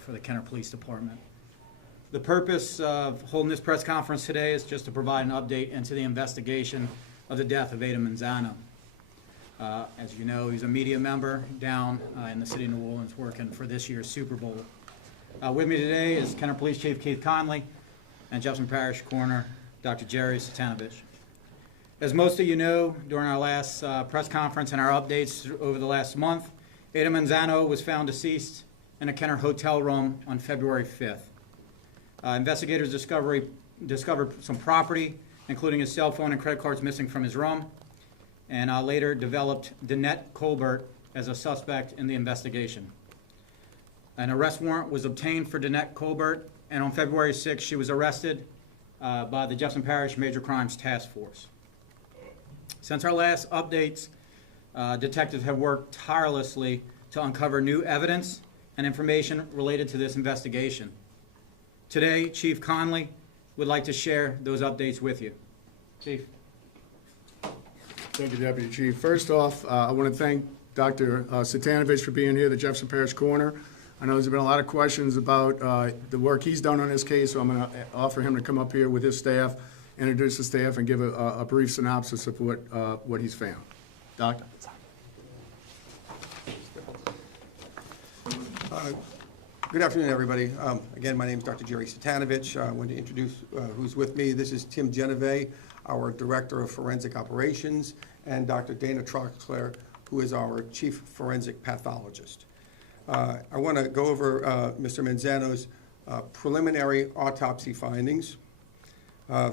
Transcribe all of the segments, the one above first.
for the Kenner Police Department. The purpose of holding this press conference today is just to provide an update into the investigation of the death of Ada Manzano. As you know, he's a media member down in the city of New Orleans working for this year's Super Bowl. With me today is Kenner Police Chief Keith Conley and Jefferson Parish Coroner Dr. Jerry Satanovich. As most of you know, during our last press conference and our updates over the last month, Ada Manzano was found deceased in a Kenner hotel room on February 5th. Investigators discovered some property, including his cell phone and credit cards, missing from his room, and later developed Danette Colbert as a suspect in the investigation. An arrest warrant was obtained for Danette Colbert, and on February 6th, she was arrested by the Jefferson Parish Major Crimes Task Force. Since our last updates, detectives have worked tirelessly to uncover new evidence and information related to this investigation. Today, Chief Conley would like to share those updates with you. Chief. Thank you, Deputy Chief. First off, I want to thank Dr. Satanovich for being here, the Jefferson Parish Coroner. I know there's been a lot of questions about the work he's done on this case, so I'm going to offer him to come up here with his staff, introduce the staff, and give a brief synopsis of what he's found. Doctor? Good afternoon, everybody. Again, my name is Dr. Jerry Satanovich. I want to introduce who's with me. This is Tim Geneve, our Director of Forensic Operations, and Dr. Dana Troxler, who is our Chief Forensic Pathologist. I want to go over Mr. Manzano's preliminary autopsy findings.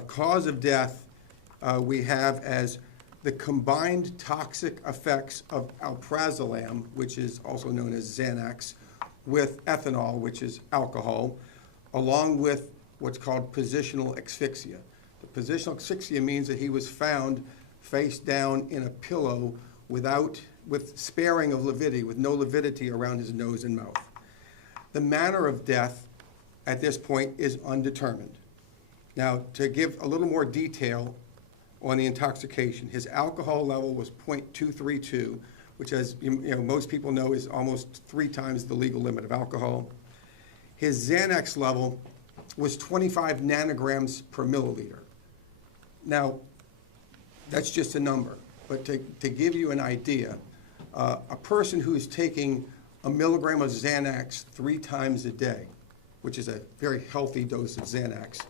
Cause of death we have as the combined toxic effects of alprazolam, which is also known as Xanax, with ethanol, which is alcohol, along with what's called positional asphyxia. The positional asphyxia means that he was found face down in a pillow with sparing of lividity, with no lividity around his nose and mouth. The manner of death at this point is undetermined. Now, to give a little more detail on the intoxication, his alcohol level was 0.232, which, as most people know, is almost 3 times the legal limit of alcohol. His Xanax level was 25 nanograms per milliliter. Now, that's just a number, but to give you an idea, a person who's taking a milligram of Xanax 3 times a day, which is a very healthy dose of Xanax,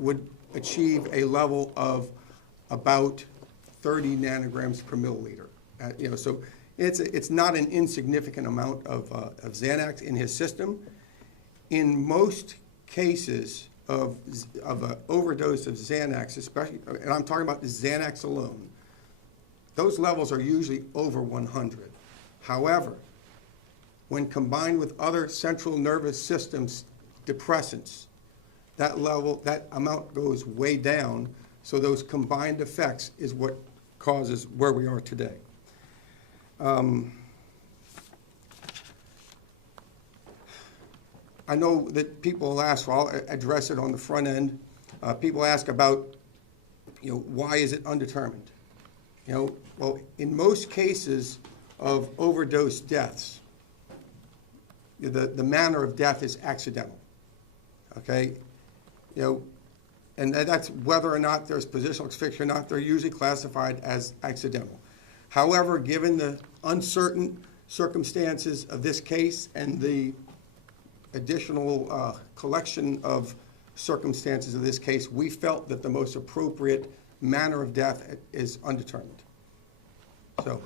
would achieve a level of about 30 nanograms per milliliter. So it's not an insignificant amount of Xanax in his system. In most cases of an overdose of Xanax, especially, and I'm talking about the Xanax alone, those levels are usually over 100. However, when combined with other central nervous systems depressants, that amount goes way down, so those combined effects is what causes where we are today. I know that people ask, well, I'll address it on the front end. People ask about, why is it undetermined? Well, in most cases of overdose deaths, the manner of death is accidental, okay? And that's whether or not there's positional asphyxia or not, they're usually classified as accidental. However, given the uncertain circumstances of this case and the additional collection of circumstances of this case, we felt that the most appropriate manner of death is undetermined. So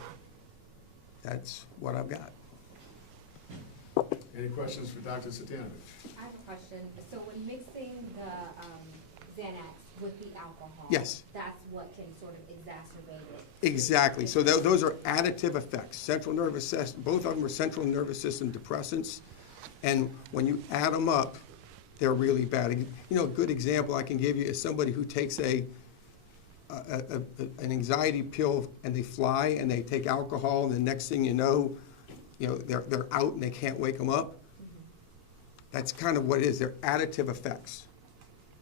that's what I've got. Any questions for Dr. Satanovich? I have a question. So when mixing the Xanax with the alcohol, yes, that's what can sort of exacerbate it. Exactly. So those are additive effects. Central nervous system, both of them are central nervous system depressants, and when you add them up, they're really bad. A good example I can give you is somebody who takes an anxiety pill and they fly and they take alcohol, and the next thing you know, they're out and they can't wake them up. Mm-hmm. That's kind of what it is. They're additive effects.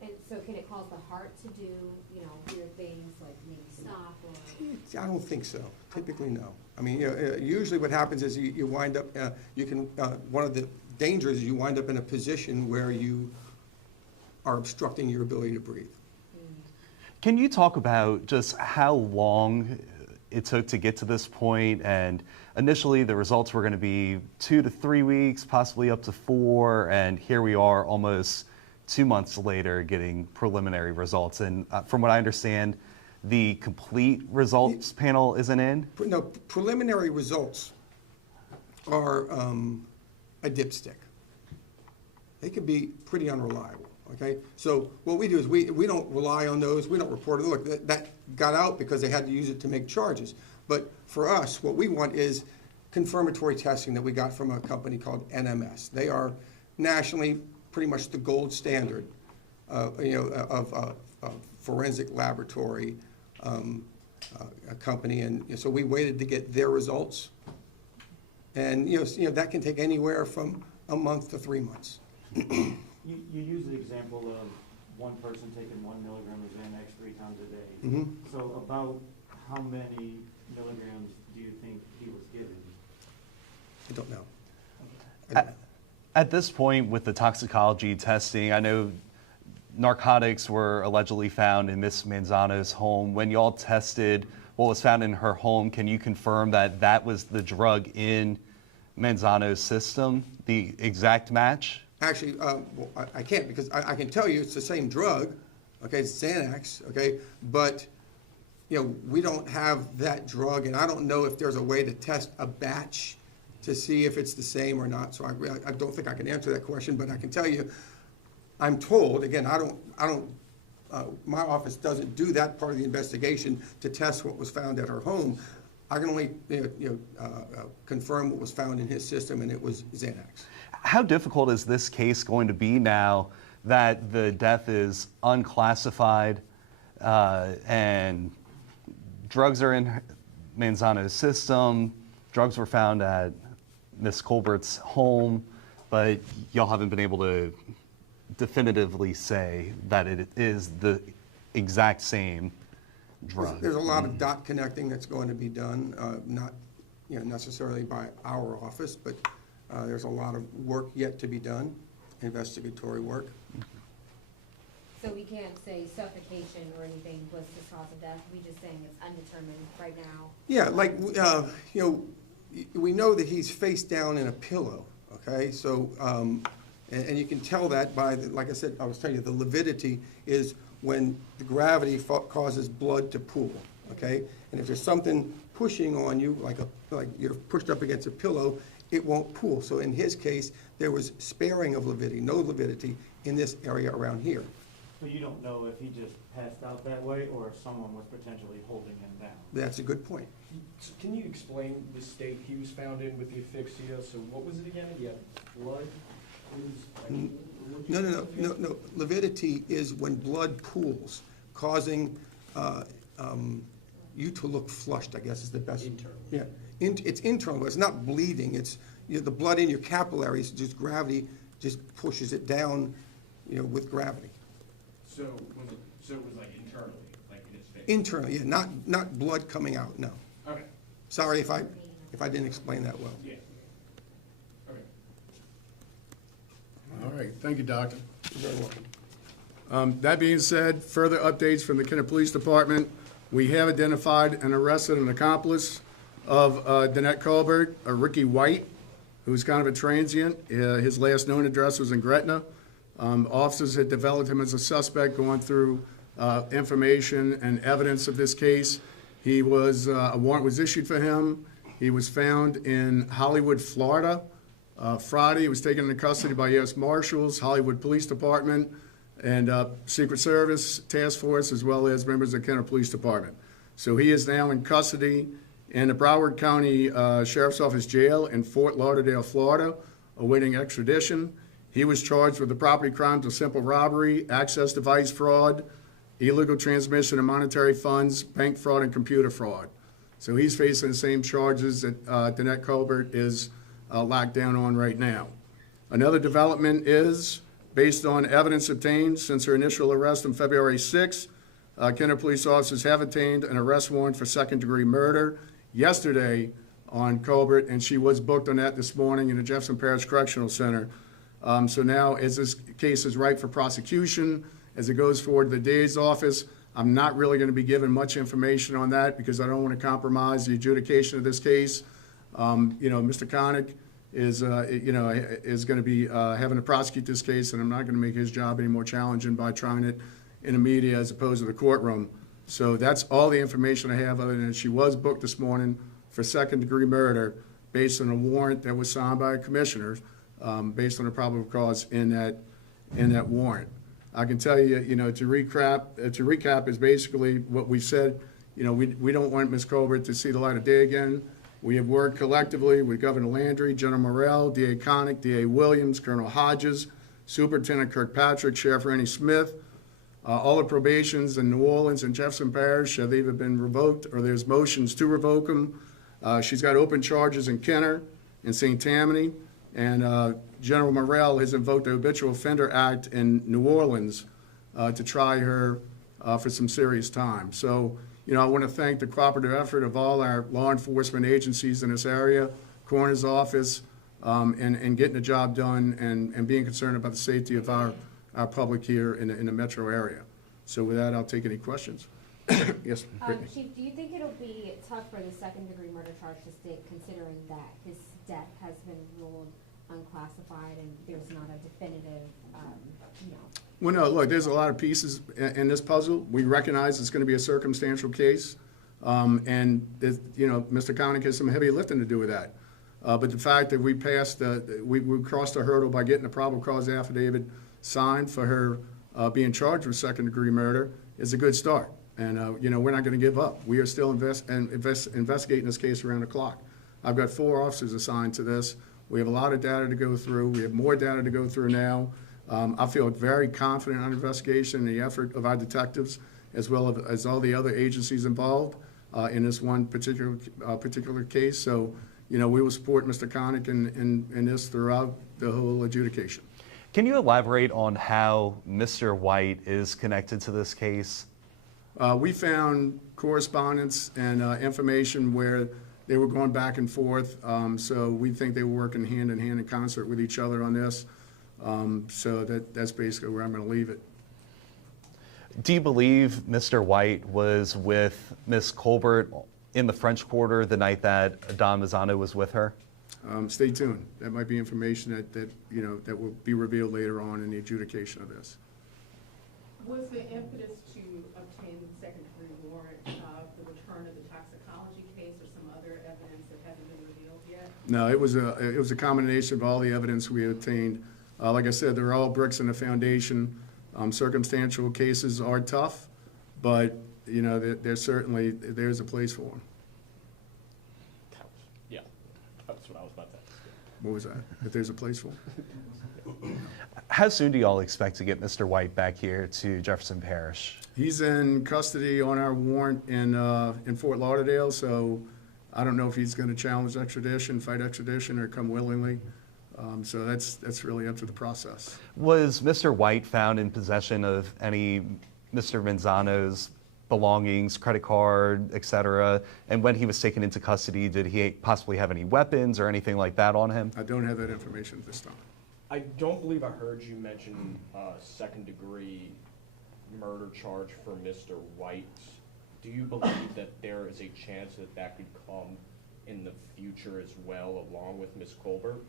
And so can it cause the heart to do, weird things like maybe stop or? See, I don't think so. Typically, no. I mean, usually what happens is you wind up, one of the dangerous is you wind up in a position where you are obstructing your ability to breathe. Can you talk about just how long it took to get to this point? And initially, the results were going to be 2 to 3 weeks, possibly up to 4, and here we are almost 2 months later getting preliminary results. And from what I understand, the complete results panel isn't in? No, preliminary results are a dipstick. They can be pretty unreliable, okay? So what we do is we don't rely on those, we don't report it. Look, that got out because they had to use it to make charges. But for us, what we want is confirmatory testing that we got from a company called NMS. They are nationally pretty much the gold standard, of forensic laboratory a company, and so we waited to get their results. And that can take anywhere from a month to 3 months. You use the example of one person taking 1 milligram of Xanax 3 times a day. Mhm. So about how many milligrams do you think he was given? I don't know. At this point, with the toxicology testing, I know narcotics were allegedly found in Miss Manzano's home. When y'all tested what was found in her home, can you confirm that that was the drug in Manzano's system, the exact match? Actually, I can't, because I can tell you it's the same drug, okay, it's Xanax, okay, but, we don't have that drug, and I don't know if there's a way to test a batch to see if it's the same or not, so I don't think I can answer that question, but I can tell you, I'm told, again, my office doesn't do that part of the investigation to test what was found at her home. I can only, confirm what was found in his system, and it was Xanax. How difficult is this case going to be now that the death is unclassified and drugs are in Manzano's system, drugs were found at Miss Colbert's home, but y'all haven't been able to definitively say that it is the exact same drug? There's a lot of dot connecting that's going to be done, not necessarily by our office, but there's a lot of work yet to be done, investigatory work. So we can't say suffocation or anything was the cause of death, we just saying it's undetermined right now? Yeah, like, we know that he's face down in a pillow, okay? So, and you can tell that by, like I said, I was telling you, the lividity is when the gravity causes blood to pool, okay? And if there's something pushing on you, like you're pushed up against a pillow, it won't pool. So in his case, there was sparing of lividity, no lividity in this area around here. So you don't know if he just passed out that way or if someone was potentially holding him down? That's a good point. So can you explain the state he was found in with the asphyxia? So what was it again? You had blood? No. Lividity is when blood pools, causing you to look flushed, I guess is the best. Internal. Yeah, it's internal, but it's not bleeding. It's the blood in your capillaries, just gravity just pushes it down, with gravity. So it was like internally, like in his face? Internally, yeah, not blood coming out, no. Okay, Sorry if I didn't explain that well. yeah. Okay. All right, thank you, Doctor. You're very welcome. That being said, further updates from the Kenner Police Department. We have identified and arrested an accomplice of Danette Colbert, Ricky White, who's kind of a transient. His last known address was in Gretna. Officers had developed him as a suspect going through information and evidence of this case. A warrant was issued for him. He was found in Hollywood, Florida. Friday, he was taken into custody by U.S. Marshals, Hollywood Police Department, and Secret Service Task Force, as well as members of the Kenner Police Department. So he is now in custody in the Broward County Sheriff's Office Jail in Fort Lauderdale, Florida, awaiting extradition. He was charged with the property crimes of simple robbery, access device fraud, illegal transmission of monetary funds, bank fraud, and computer fraud. So he's facing the same charges that Danette Colbert is locked down on right now. Another development is, based on evidence obtained since her initial arrest on February 6th, Kenner police officers have obtained an arrest warrant for second-degree murder yesterday on Colbert, and she was booked on that this morning in the Jefferson Parish Correctional Center. So now, as this case is ripe for prosecution, as it goes forward to the DA's office, I'm not really going to be giving much information on that because I don't want to compromise the adjudication of this case. Mr. Connick is going to be having to prosecute this case, and I'm not going to make his job any more challenging by trying it in the media as opposed to the courtroom. So that's all the information I have, other than she was booked this morning for second-degree murder based on a warrant that was signed by a commissioner, based on a probable cause in that warrant. I can tell you, to recap is basically what we've said. We don't want Ms. Colbert to see the light of day again. We have worked collectively with Governor Landry, General Morrell, D.A. Connick, D.A. Williams, Colonel Hodges, Superintendent Kirkpatrick, Sheriff Randy Smith. All the probations in New Orleans and Jefferson Parish have either been revoked or there's motions to revoke them. She's got open charges in Kenner and St. Tammany, and General Morrell has invoked the Habitual Offender Act in New Orleans to try her for some serious time. So, I want to thank the cooperative effort of all our law enforcement agencies in this area, coroner's office, and getting the job done and being concerned about the safety of our public here in the metro area. So with that, I'll take any questions. Yes, Brittany. Chief, do you think it'll be tough for the second-degree murder charge to stick, considering that his death has been ruled unclassified and there's not a definitive, Well, no, look, there's a lot of pieces in this puzzle. We recognize it's going to be a circumstantial case, and Mr. Connick has some heavy lifting to do with that. But the fact that we passed, we crossed a hurdle by getting a probable cause affidavit signed for her being charged with second-degree murder is a good start. And we're not going to give up. We are still investigating this case around the clock. I've got 4 officers assigned to this. We have a lot of data to go through. We have more data to go through now. I feel very confident on the investigation and the effort of our detectives, as well as all the other agencies involved in this one particular case. So, we will support Mr. Connick in this throughout the whole adjudication. Can you elaborate on how Mr. White is connected to this case? We found correspondence and information where they were going back and forth. So we think they were working hand in hand in concert with each other on this. So that's basically where I'm going to leave it. Do you believe Mr. White was with Ms. Colbert in the French Quarter the night that Don Mazzano was with her? Stay tuned. That might be information that will be revealed later on in the adjudication of this. Was the impetus to obtain the second-degree warrant the return of the toxicology case or some other evidence that hasn't been revealed yet? No, it was a combination of all the evidence we obtained. Like I said, they're all bricks in the foundation. Circumstantial cases are tough, but there's a place for them. Yeah, that's what I was about to ask. What was that? If there's a place for them. How soon do y'all expect to get Mr. White back here to Jefferson Parish? He's in custody on our warrant in Fort Lauderdale, so I don't know if he's going to challenge extradition, fight extradition, or come willingly. So that's really up to the process. Was Mr. White found in possession of any Mr. Manzano's belongings, credit card, etc.? And when he was taken into custody, did he possibly have any weapons or anything like that on him? I don't have that information at this time. I don't believe I heard you mention second-degree murder charge for Mr. White. Do you believe that there is a chance that could come in the future as well, along with Ms. Colbert?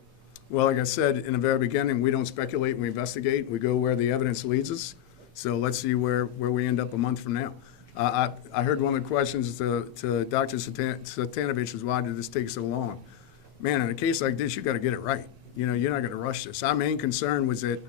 Well, like I said in the very beginning, we don't speculate, we investigate. We go where the evidence leads us. So let's see where we end up a month from now. I heard one of the questions to Dr. Satanovich was, why did this take so long? Man, in a case like this, you got to get it right. You're not going to rush this. Our main concern was that,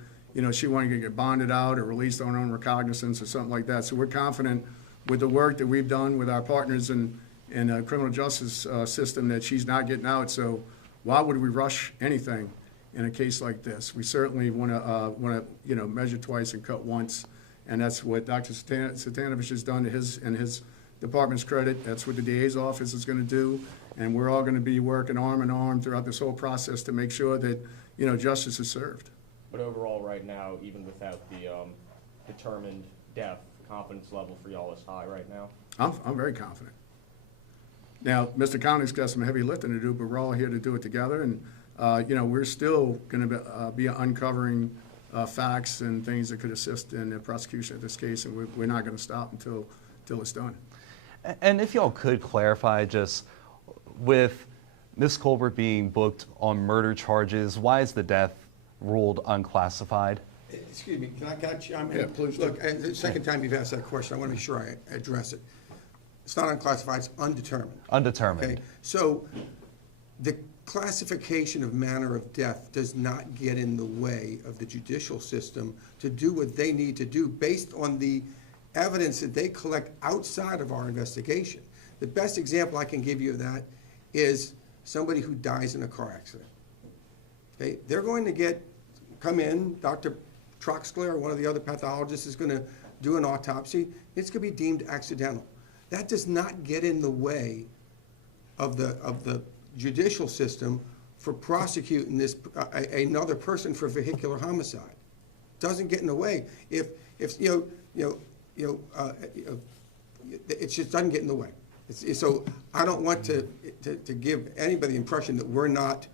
she wanted to get bonded out or released on her own recognizance or something like that. So we're confident with the work that we've done with our partners in the criminal justice system that she's not getting out. So why would we rush anything in a case like this? We certainly want to measure twice and cut once, and that's what Dr. Satanovich has done to his department's credit. That's what the DA's office is going to do, and we're all going to be working arm in arm throughout this whole process to make sure that justice is served. But overall, right now, even without the determined death, confidence level for y'all is high right now? I'm very confident. Now, Mr. Connick's got some heavy lifting to do, but we're all here to do it together, and, we're still gonna be uncovering facts and things that could assist in the prosecution of this case, and we're not gonna stop until it's done. And if y'all could clarify, just with Ms. Colbert being booked on murder charges, why is the death ruled unclassified? Excuse me, can I chime in? Yeah, please do. Look, the second time you've asked that question, I want to make sure I address it. It's not unclassified, it's undetermined. Undetermined. Okay, so the classification of manner of death does not get in the way of the judicial system to do what they need to do based on the evidence that they collect outside of our investigation. The best example I can give you of that is somebody who dies in a car accident. Okay, they're going to come in, Dr. Troxler or one of the other pathologists is going to do an autopsy. It's going to be deemed accidental. That does not get in the way of the judicial system for prosecuting another person for vehicular homicide. Doesn't get in the way. If it just doesn't get in the way. So I don't want to give anybody the impression that we're not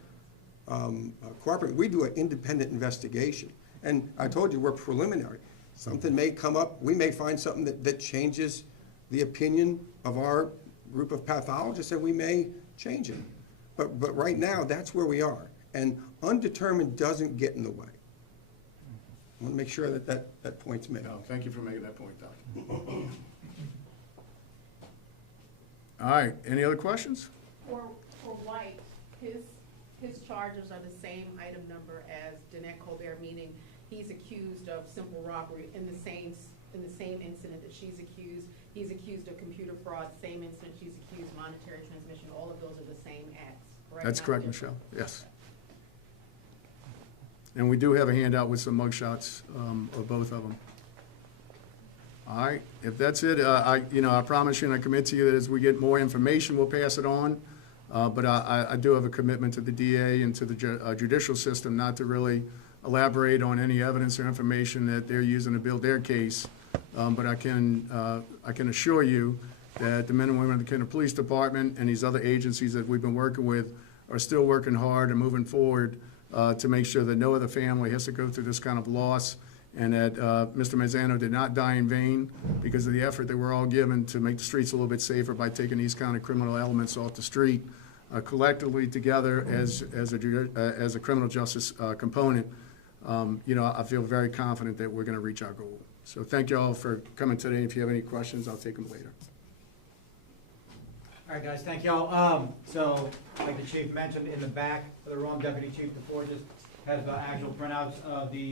cooperating. We do an independent investigation. And I told you, we're preliminary. Something may come up, we may find something that changes the opinion of our group of pathologists, and we may change it. But right now, that's where we are. And undetermined doesn't get in the way. I want to make sure that point's made. No, thank you for making that point, Doctor. All right, any other questions? For White, his charges are the same item number as Danette Colbert, meaning he's accused of simple robbery in the same incident that she's accused. He's accused of computer fraud, same incident she's accused, monetary transmission. All of those are the same acts, correct? That's Not correct, different? Michelle, yes. And we do have a handout with some mugshots of both of them. All right, if that's it, I promise you and I commit to you that as we get more information, we'll pass it on. But I do have a commitment to the DA and to the judicial system not to really elaborate on any evidence or information that they're using to build their case. But I can assure you that the men and women of the Kenner Police Department and these other agencies that we've been working with are still working hard and moving forward to make sure that no other family has to go through this kind of loss, and that Mr. Mazzano did not die in vain because of the effort that we're all given to make the streets a little bit safer by taking these kind of criminal elements off the street. Collectively together as a criminal justice component, I feel very confident that we're going to reach our goal. So thank you all for coming today. If you have any questions, I'll take them later. All right, guys, thank y'all. So, like the chief mentioned, in the back of the room, Deputy Chief DeFord just has the actual printouts of the